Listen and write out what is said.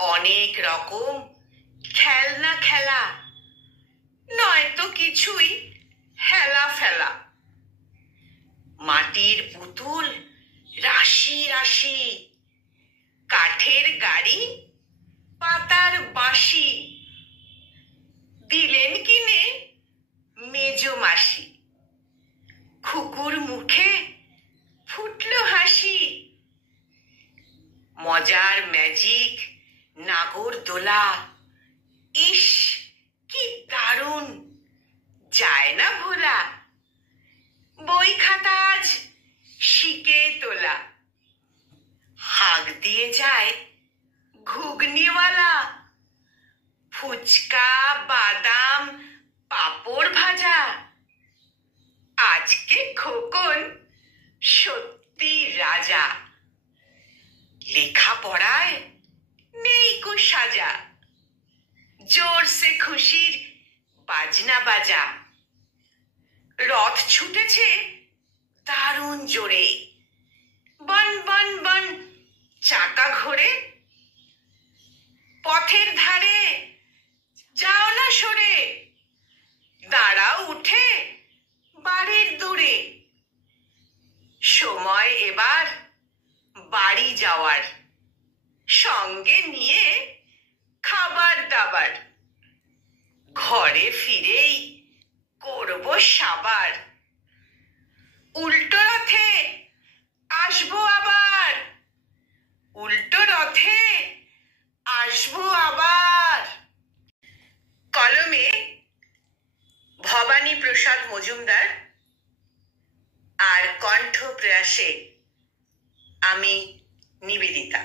অনেক রকম খেলনা খেলা, নয়তো কিছুই হেলা ফেলা। মাটির পুতুল রাশি রাশি, কাঠের গাড়ি, পাতার বাঁশি, দিলেন কিনে মেজো মাসি। খুকুর মুখে ফুটলো হাসি। মজার ম্যাজিক নাগরদোলা, ইস কি দারুণ, যায় না ভোলা। বই খাতা আজ শিকে তোলা, হাঁক দিয়ে যায় ঘুগনিওয়ালা। ফুচকা, বাদাম, পাঁপড় ভাজা, আজকে খোকন সত্যি রাজা। লেখাপড়ায় নেই কো সাজা, জোরসে খুশির বাজনা বাজা। রথ ছুটেছে দারুণ জোরে, বন বন বন চাকা ঘোরে। পথের ধারে যাও না সরে, দাঁড়াও উঠে বাড়ির দূরে। সময় এবার বাড়ি যাওয়ার, সঙ্গে নিয়ে খাবার দাবার। ঘরে ফিরেই করব সাবার, উল্টো রথে আসবো আবার, উল্টো রথে আসবো আবার। কলমে ভবানী প্রসাদ মজুমদার, আর কণ্ঠ প্রয়াসে আমি নিবেদিতা।